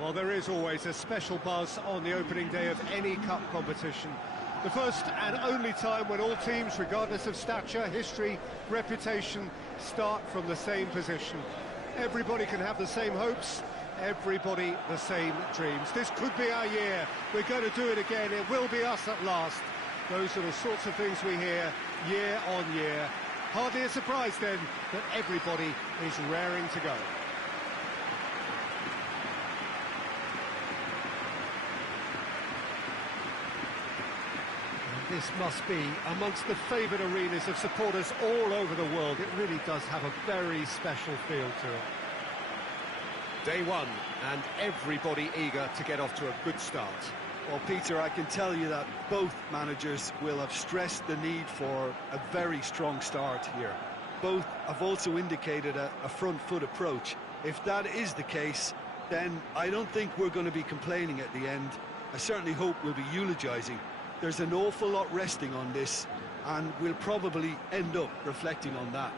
Well, there is always a special buzz on the opening day of any cup competition. The first and only time when all teams, regardless of stature, history, reputation, start from the same position. Everybody can have the same hopes, everybody the same dreams. This could be our year. We're going to do it again. It will be us at last. Those are the sorts of things we hear year on year. Hardly a surprise then that everybody is raring to go. This must be amongst the favoured arenas of supporters all over the world. It really does have a very special feel to it. Day one, and everybody eager to get off to a good start. Well, Peter, I can tell you that both managers will have stressed the need for a very strong start here. Both have also indicated a front foot approach. If that is the case, then I don't think we're going to be complaining at the end. I certainly hope we'll be eulogising. There's an awful lot resting on this, and we'll probably end up reflecting on that.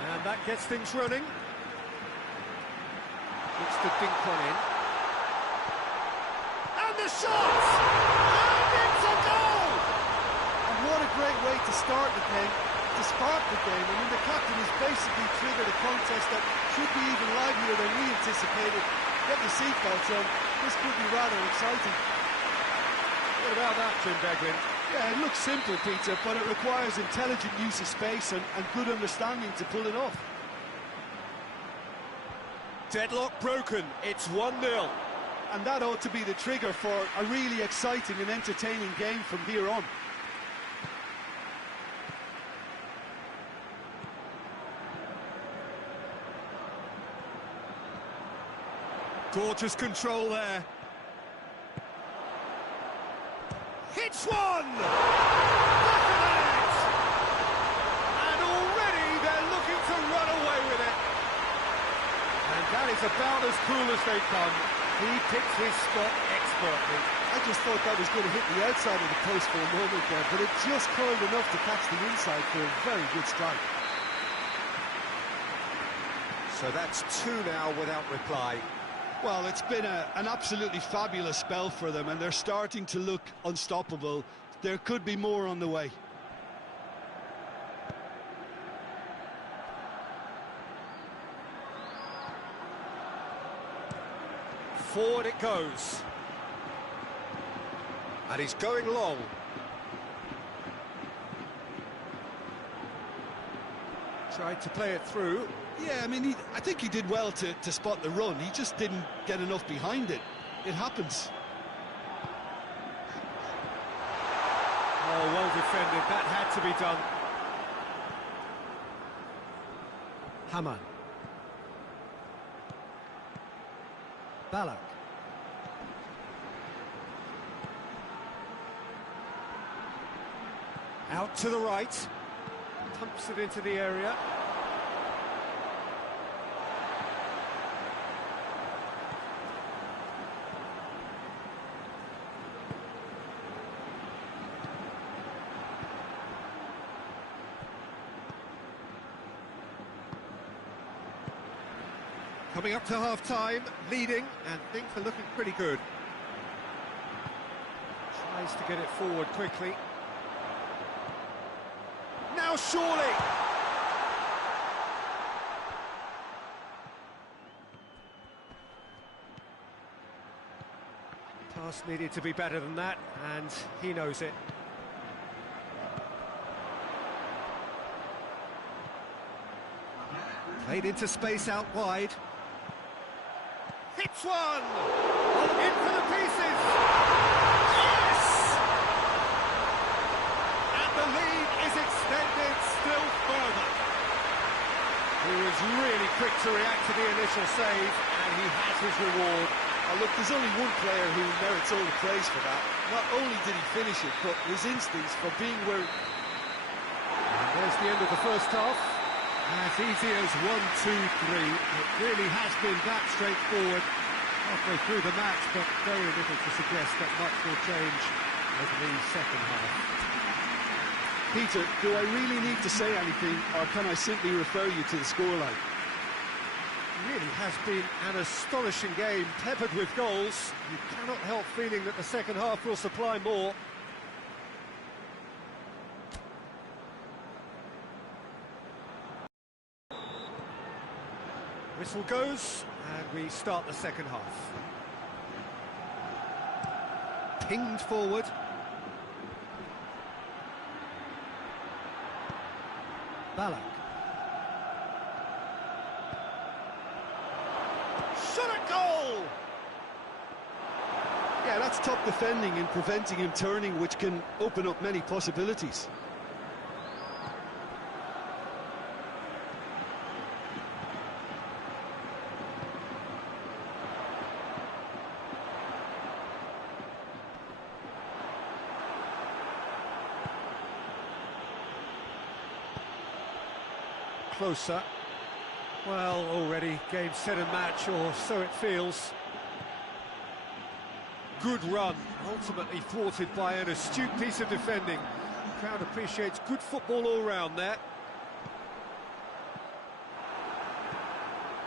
And that gets things running. Looks to dink one in. And the shot! And it's a goal! And what a great way to start the game, to spark the game. I mean, the captain has basically triggered a contest that should be even livelier than we anticipated. Get the seatbelts on, this could be rather exciting. What about that, Jim Beglin? Yeah, it looks simple, Peter, but it requires intelligent use of space and good understanding to pull it off. Deadlock broken, it's 1-0. And that ought to be the trigger for a really exciting and entertaining game from here on. Gorgeous control there. Hits one! Back of the net! And already they're looking to run away with it. And that is about as cool as they come. He picked his spot expertly. I just thought that was going to hit the outside of the post for a moment there, but it just curled enough to catch the inside for a very good strike. So that's two now without reply. Well, it's been an absolutely fabulous spell for them, and they're starting to look unstoppable. There could be more on the way. Forward it goes. And he's going long. Tried to play it through. Yeah, I mean, I think he did well to spot the run. He just didn't get enough behind it. It happens. Oh, well defended. That had to be done. Haman. Ballack. Out to the right. Pumps it into the area. Coming up to half-time, leading, and things are looking pretty good. Tries to get it forward quickly. Now surely! Pass needed to be better than that, and he knows it. Played into space out wide. Hits one! In for the pieces! Yes! And the lead is extended still further. He was really quick to react to the initial save, and he has his reward. Oh, look, there's only one player who merits all the praise for that. Not only did he finish it, but his instincts for being where... And there's the end of the first half. As easy as 1, 2, 3. It really has been that straightforward halfway through the match, but very little to suggest that much will change over the second half. Peter, do I really need to say anything, or can I simply refer you to the scoreline? Really has been an astonishing game, peppered with goals. You cannot help feeling that the second half will supply more. Whistle goes, and we start the second half. Pinged forward. Ballack. Shot at goal! Yeah, that's top defending and preventing him turning, which can open up many possibilities. Closer. Well, already game, set and match, or so it feels. Good run, ultimately thwarted by an astute piece of defending. The crowd appreciates good football all round there.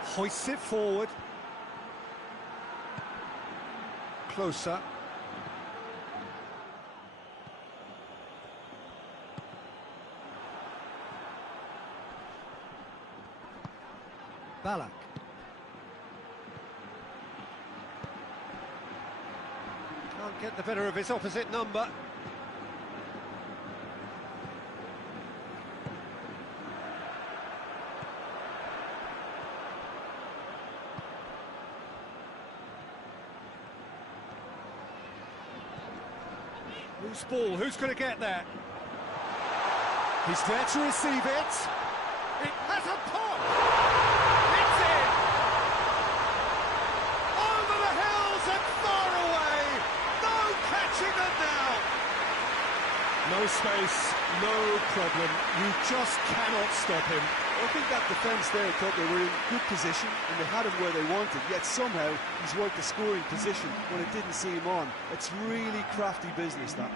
Hoists it forward. Closer. Ballack. Can't get the better of his opposite number. Loose ball, who's going to get there? He's there to receive it. It has a pop! It's in! Over the hills and far away! No catching them now! No space, no problem. You just cannot stop him. I think that defence there thought they were in good position and they had him where they wanted, yet somehow he's worked the scoring position when it didn't see him on. It's really crafty business, that.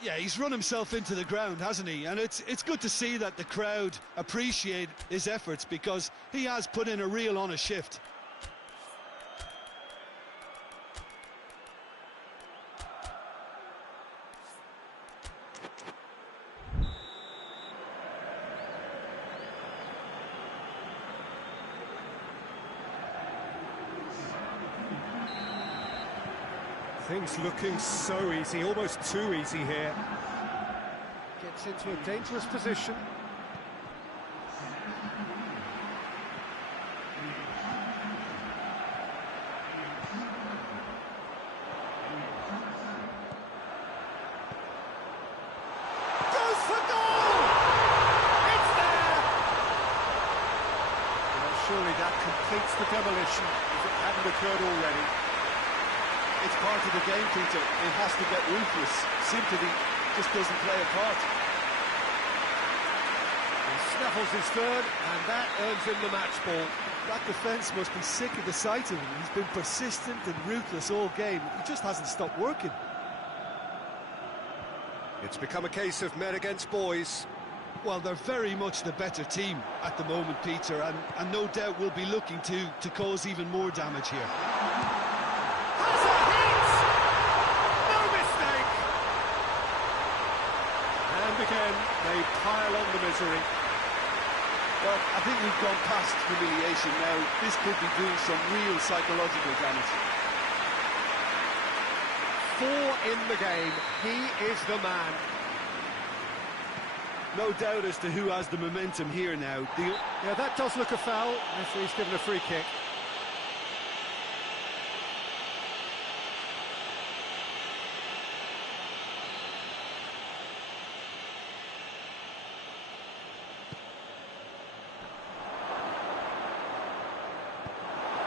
Yeah, he's run himself into the ground, hasn't he? And it's good to see that the crowd appreciate his efforts, because he has put in a real honest shift. Things looking so easy, almost too easy here. Gets into a dangerous position. Goes for goal! It's there! Well, surely that completes the demolition if it hadn't occurred already. It's part of the game, Peter. It has to get ruthless. Sympathy just doesn't play a part. He snaffles his third, and that earns him the match ball. That defence must be sick of the sight of him. He's been persistent and ruthless all game. He just hasn't stopped working. It's become a case of men against boys. Well, they're very much the better team at the moment, Peter, and no doubt will be looking to cause even more damage here. Again, they pile on the misery. Well, I think we've gone past humiliation now. This could be doing some real psychological damage. 4 in the game. He is the man. No doubt as to who has the momentum here now. Yeah, that does look a foul. Referee's given a free kick.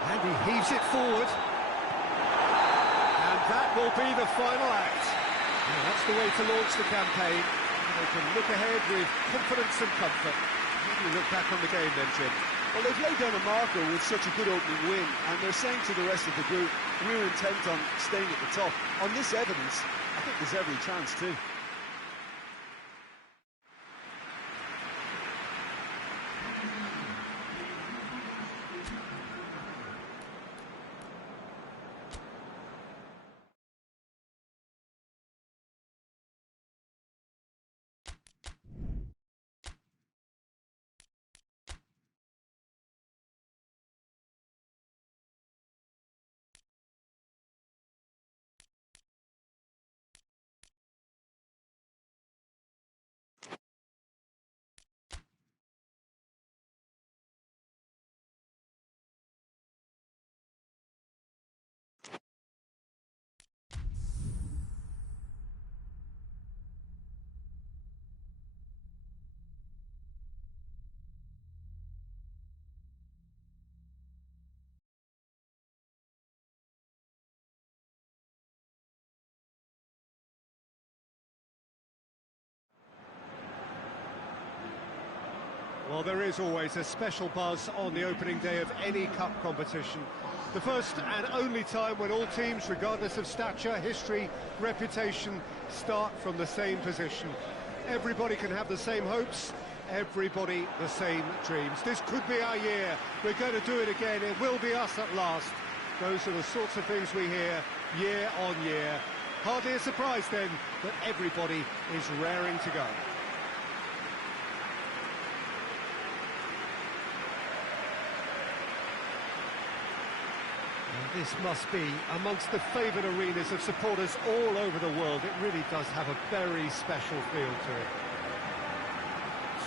And he heaves it forward. And that will be the final act. And that's the way to launch the campaign. They can look ahead with confidence and comfort. How do you look back on the game then, Jim? Well, they've laid down a marker with such a good opening win, and they're saying to the rest of the group, we're intent on staying at the top. On this evidence, I think there's every chance too. Well, there is always a special buzz on the opening day of any cup competition. The first and only time when all teams, regardless of stature, history, reputation, start from the same position. Everybody can have the same hopes, everybody the same dreams. This could be our year. We're going to do it again. It will be us at last. Those are the sorts of things we hear year on year. Hardly a surprise then that everybody is raring to go. And this must be amongst the favoured arenas of supporters all over the world. It really does have a very special feel to it.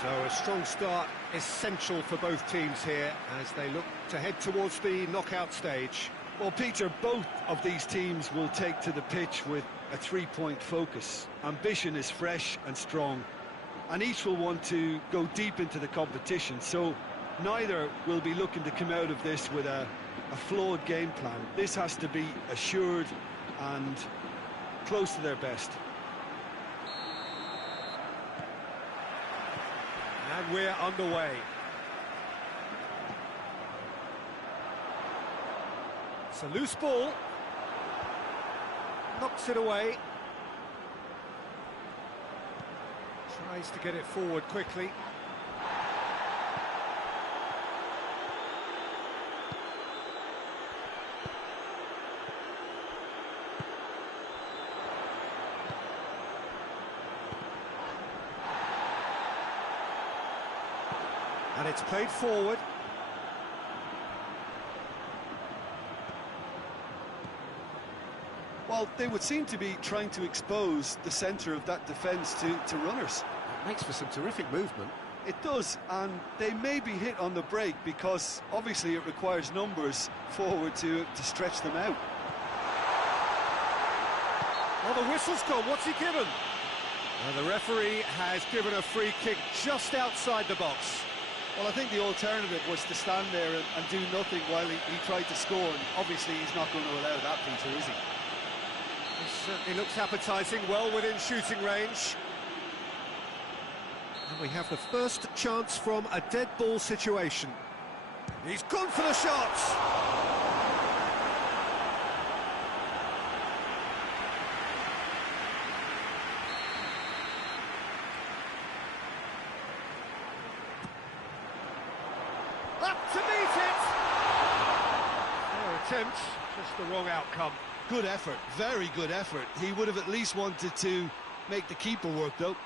So a strong start essential for both teams here as they look to head towards the knockout stage. Well, Peter, both of these teams will take to the pitch with a three-point focus. Ambition is fresh and strong, and each will want to go deep into the competition, so neither will be looking to come out of this with a flawed game plan. This has to be assured and close to their best. And we're underway. It's a loose ball. Knocks it away. Tries to get it forward quickly. And it's played forward. Well, they would seem to be trying to expose the centre of that defence to runners. It makes for some terrific movement. It does, and they may be hit on the break because obviously it requires numbers forward to stretch them out. Well, the whistle's gone. What's he given? Well, the referee has given a free kick just outside the box. Well, I think the alternative was to stand there and do nothing while he tried to score, and obviously he's not going to allow that, Peter, is he? It certainly looks appetising, well within shooting range. And we have the first chance from a dead ball situation. He's gone for the shot! Up to meet it! Fair attempt, just the wrong outcome. Good effort, very good effort. He would have at least wanted to make the keeper work, though.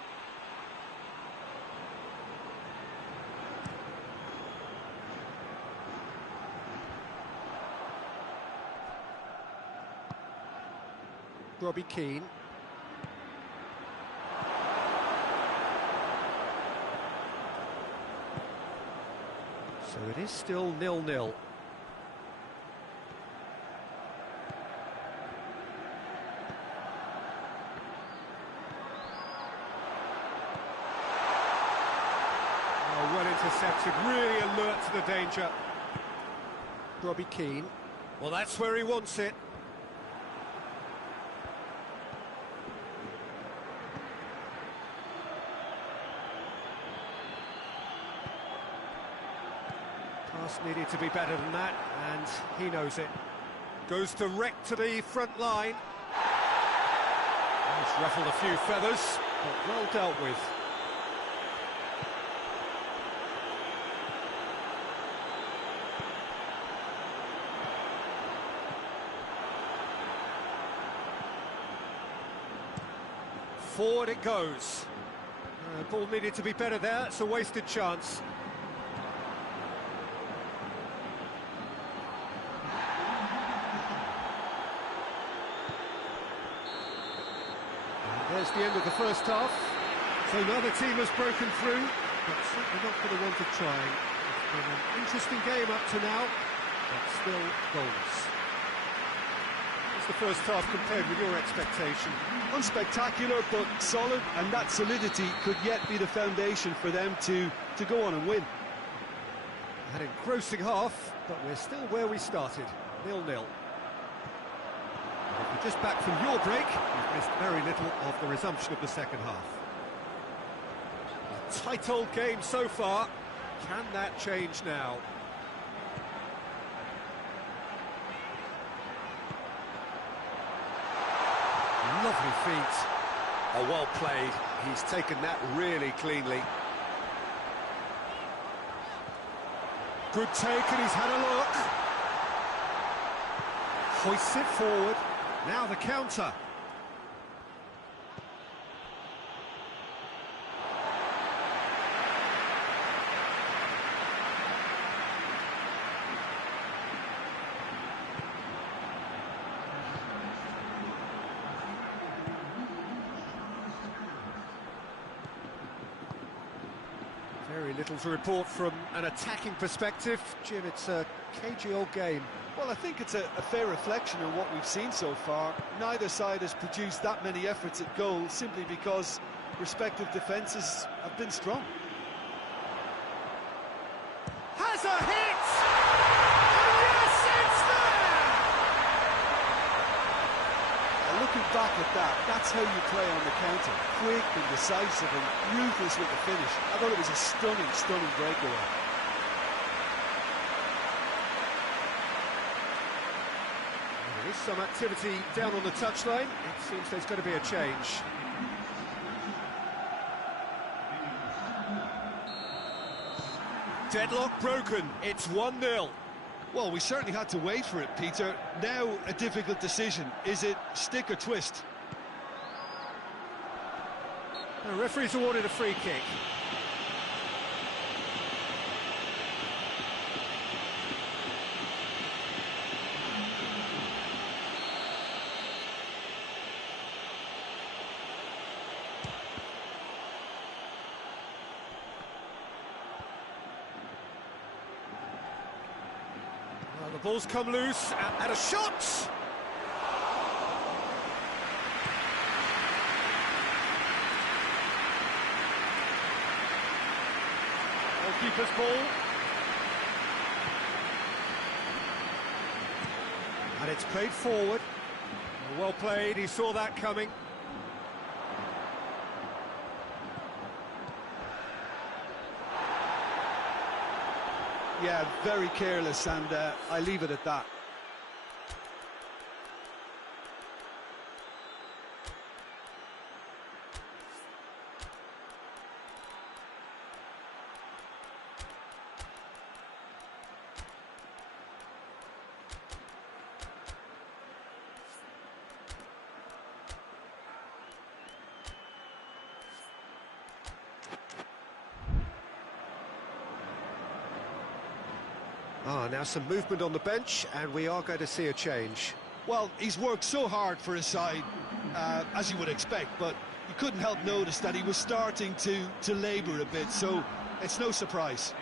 Robbie Keane. So it is still 0-0. Oh, well intercepted, really alert to the danger. Robbie Keane. Well, that's where he wants it. Pass needed to be better than that, and he knows it. Goes direct to the front line. He's ruffled a few feathers, but well dealt with. Forward it goes. Ball needed to be better there, it's a wasted chance. There's the end of the first half. So neither team has broken through, but certainly not for the want of trying. It's been an interesting game up to now, but still goalless. What's the first half compared with your expectation? Unspectacular, but solid, and that solidity could yet be the foundation for them to go on and win. An engrossing half, but we're still where we started, 0-0. If you're just back from your break, you've missed very little of the resumption of the second half. A tight old game so far. Can that change now? Lovely feet. Oh, well played. He's taken that really cleanly. Good take, and he's had a look. Hoists it forward. Now the counter. Very little to report from an attacking perspective. Jim, it's a cagey old game. Well, I think it's a fair reflection of what we've seen so far. Neither side has produced that many efforts at goal simply because respective defences have been strong. Has a hit! And yes, it's there! Now, looking back at that, that's how you play on the counter. Quick and decisive and ruthless with the finish. I thought it was a stunning, stunning breakaway. There is some activity down on the touchline. It seems there's going to be a change. Deadlock broken. It's 1-0. Well, we certainly had to wait for it, Peter. Now a difficult decision. Is it stick or twist? The referee's awarded a free kick. Well, the ball's come loose and a shot! Keeper's ball. And it's played forward. Well played, he saw that coming. Yeah, very careless, and I leave it at that. Now some movement on the bench, and we are going to see a change. Well, he's worked so hard for his side, as you would expect, but you couldn't help notice that he was starting to labour a bit, so it's no surprise.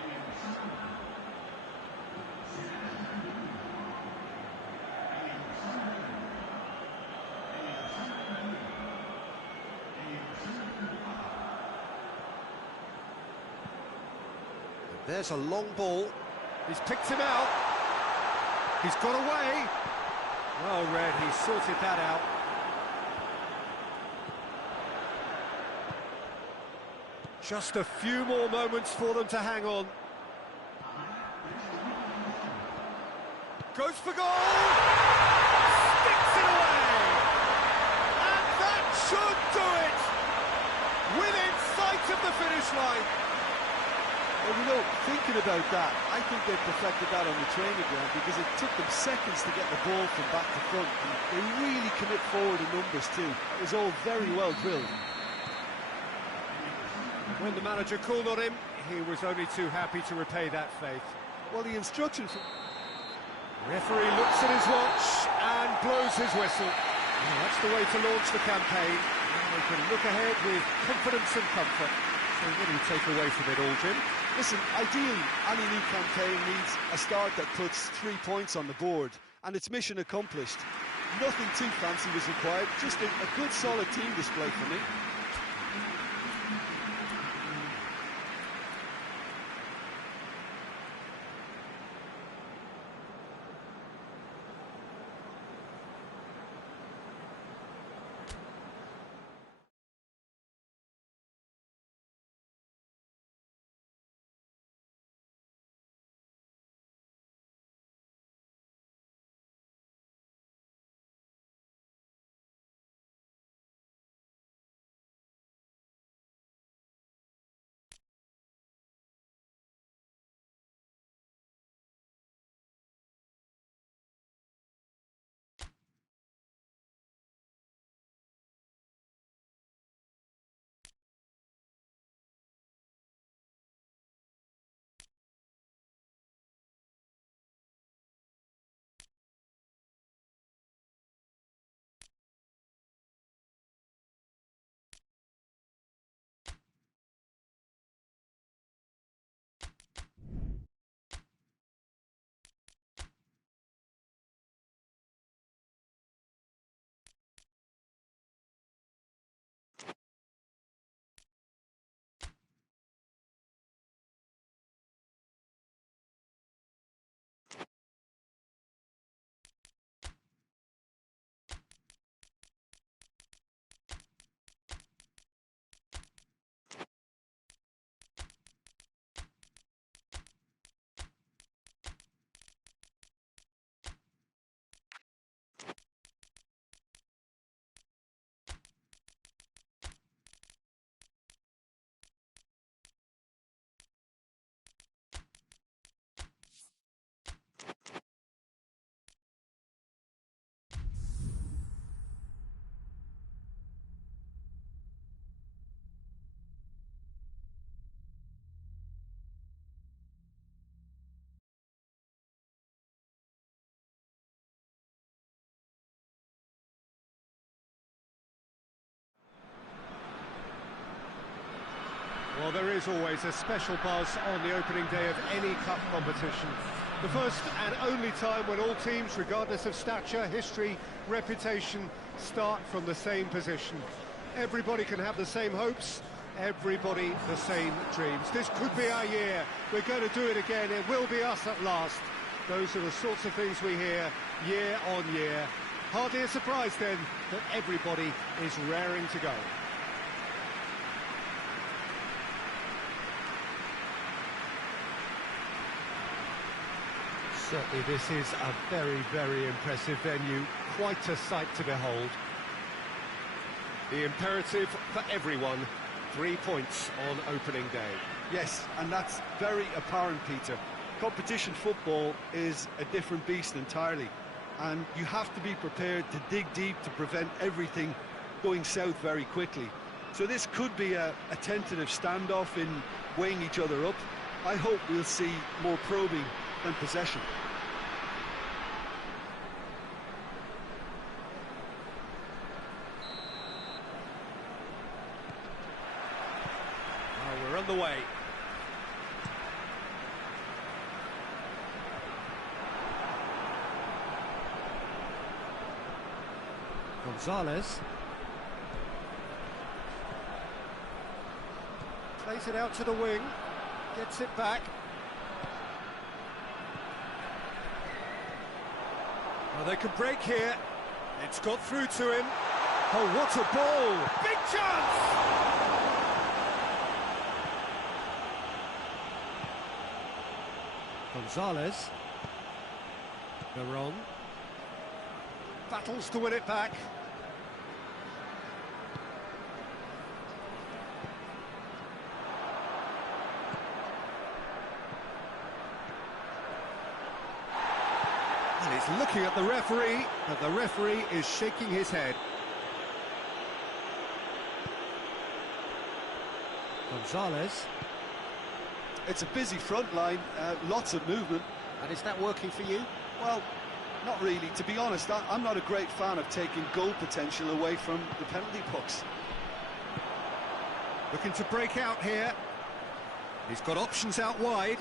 There's a long ball. He's picked him out. He's got away. Well read, he sorted that out. Just a few more moments for them to hang on. Goes for goal! Sticks it away! And that should do it! Within sight of the finish line. Well, you know, thinking about that, I think they perfected that on the training ground because it took them seconds to get the ball from back to front. And they really commit forward in numbers too. It was all very well drilled. When the manager called on him, he was only too happy to repay that faith. Well, the instruction from... Referee looks at his watch and blows his whistle. Well, that's the way to launch the campaign. They can look ahead with confidence and comfort. So what do you take away from it all, Jim? Listen, ideally, any new campaign needs a start that puts 3 points on the board, and it's mission accomplished. Nothing too fancy was required, just a good, solid team display for me. is always a special buzz on the opening day of any cup competition. The first and only time when all teams, regardless of stature, history, reputation, start from the same position. Everybody can have the same hopes, everybody the same dreams. This could be our year. We're going to do it again. It will be us at last. Those are the sorts of things we hear year on year. Hardly a surprise then that everybody is raring to go. Certainly this is a very, very impressive venue. Quite a sight to behold. The imperative for everyone, 3 points on opening day. Yes, and that's very apparent, Peter. Competition football is a different beast entirely, and you have to be prepared to dig deep to prevent everything going south very quickly. So this could be a tentative standoff in weighing each other up. I hope we'll see more probing than possession. Well, we're on the way. Gonzalez. Plays it out to the wing. Gets it back. Well, they could break here. It's got through to him. Oh, what a ball! Big chance! Gonzalez. Veron. Battles to win it back. And he's looking at the referee, but the referee is shaking his head. Gonzalez. It's a busy front line, lots of movement. And is that working for you? Well, not really. To be honest, I'm not a great fan of taking goal potential away from the penalty box. Looking to break out here. He's got options out wide.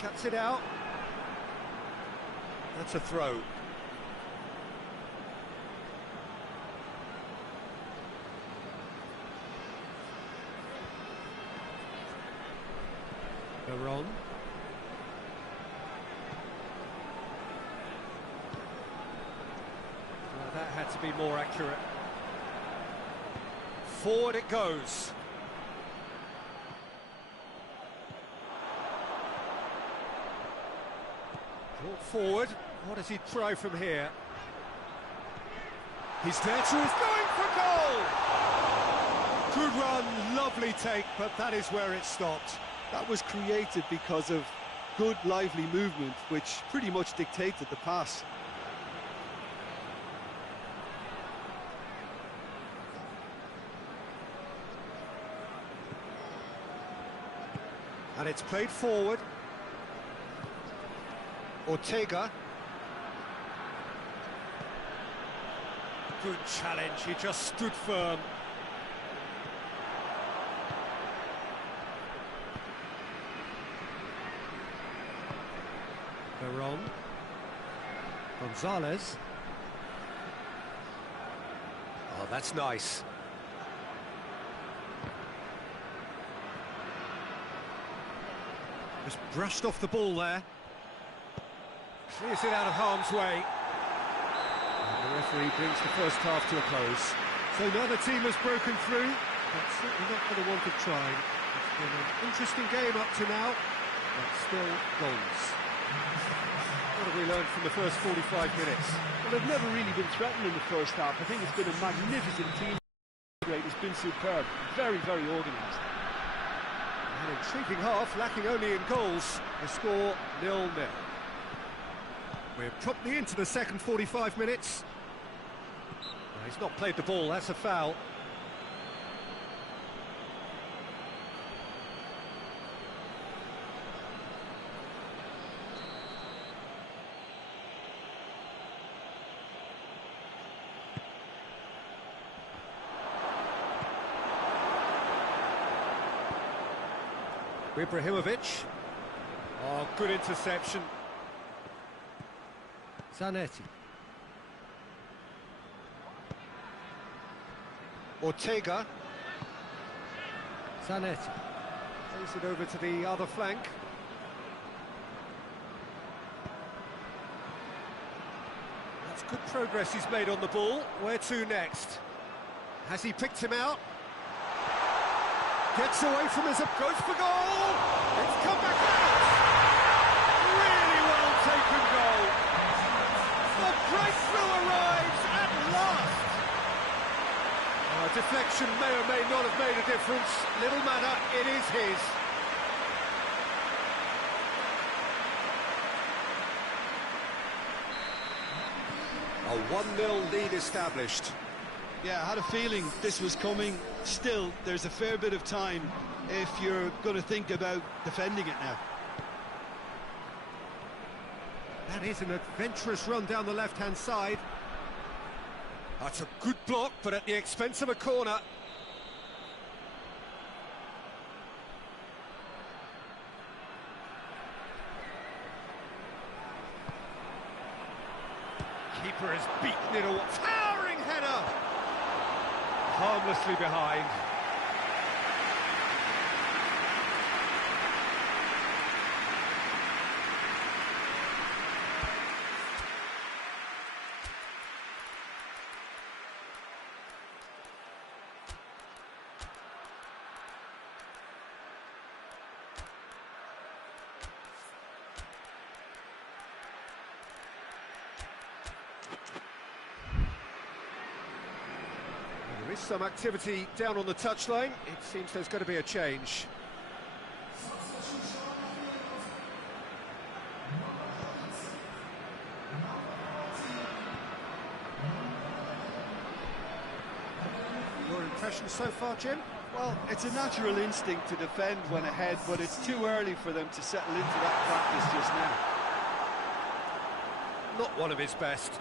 Cuts it out. That's a throw. Veron. Well, that had to be more accurate. Forward it goes. Brought forward. What does he try from here? He's there to his going for goal! Good run, lovely take, but that is where it stopped. That was created because of good, lively movement, which pretty much dictated the pass. And it's played forward. Ortega. Good challenge, he just stood firm. Veron. Gonzalez. Oh, that's nice. Just brushed off the ball there. Clears it out of harm's way. And the referee brings the first half to a close. So neither team has broken through, but certainly not for the want of trying. It's been an interesting game up to now, but still goals. What have we learned from the first 45 minutes? Well, they've never really been threatened in the first half. I think it's been a magnificent team. It's been superb, very, very organised. An intriguing half, lacking only in goals. The score 0-0. We're promptly into the second 45 minutes. No, he's not played the ball, that's a foul. Ibrahimovic. Oh, good interception. Zanetti. Ortega. Zanetti. Plays it over to the other flank. That's good progress he's made on the ball. Where to next? Has he picked him out? Gets away from his... Goes for goal! It's come back out! Really well taken goal. The breakthrough arrives at last! Deflection may or may not have made a difference. Little matter, it is his. A 1-0 lead established. Yeah, I had a feeling this was coming. Still, there's a fair bit of time if you're going to think about defending it now. That is an adventurous run down the left-hand side. That's a good block, but at the expense of a corner. Keeper has beaten it all. Towering header! Harmlessly behind. There is some activity down on the touchline. It seems there's going to be a change. Your impression so far, Jim? Well, it's a natural instinct to defend when ahead, but it's too early for them to settle into that practice just now. Not one of his best.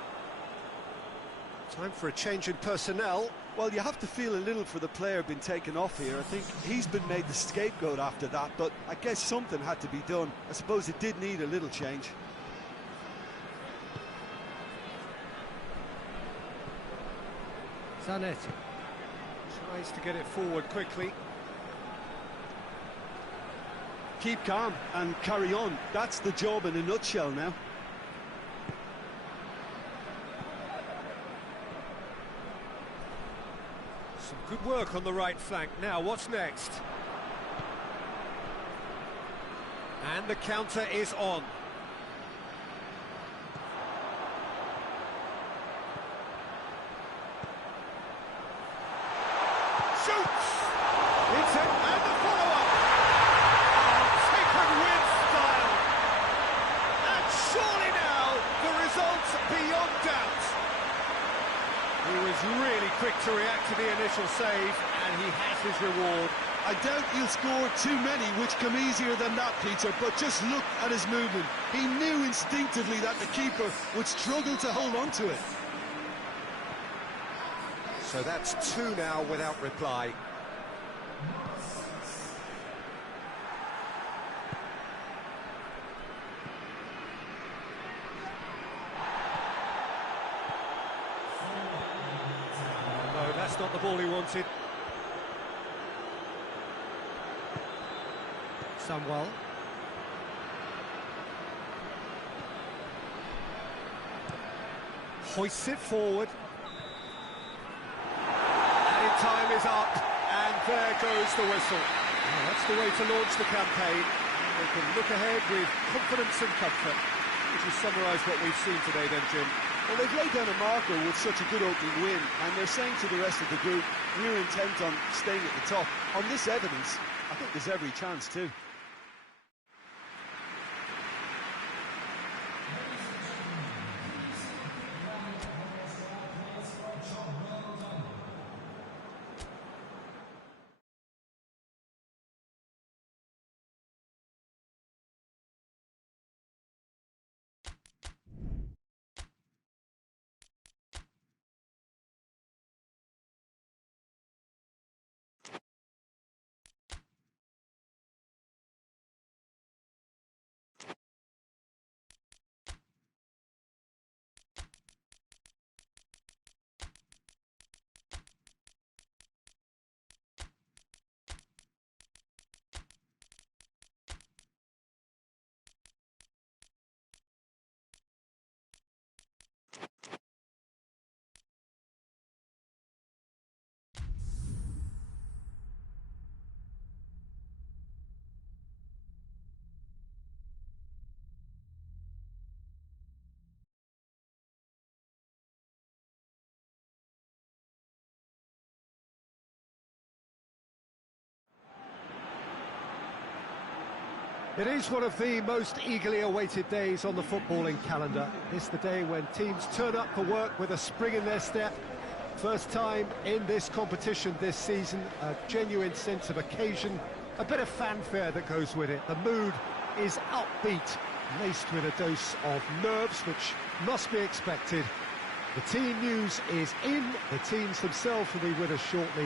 Time for a change in personnel. Well, you have to feel a little for the player being taken off here. I think he's been made the scapegoat after that, but I guess something had to be done. I suppose it did need a little change. Zanetti tries to get it forward quickly. Keep calm and carry on. That's the job in a nutshell now. Some good work on the right flank. Now, what's next? And the counter is on. Shoots! It's it, and the follow-up! Oh, taken with style! And surely now, the result's beyond doubt. He was really quick to react to the initial save, and he has his reward. I doubt he'll score too many, which come easier than that, Peter, but just look at his movement. He knew instinctively that the keeper would struggle to hold on to it. So that's 2 now without reply. No, that's not the ball he wanted. Samwell. Hoists it forward. Time is up, and there goes the whistle. Well, that's the way to launch the campaign. They can look ahead with confidence and comfort, which is summarise what we've seen today then, Jim. Well, they've laid down a marker with such a good opening win, and they're saying to the rest of the group, we're intent on staying at the top. On this evidence, I think there's every chance too. It is one of the most eagerly awaited days on the footballing calendar. It's the day when teams turn up for work with a spring in their step. First time in this competition this season, a genuine sense of occasion, a bit of fanfare that goes with it. The mood is upbeat, laced with a dose of nerves, which must be expected. The team news is in. The teams themselves will be with us shortly.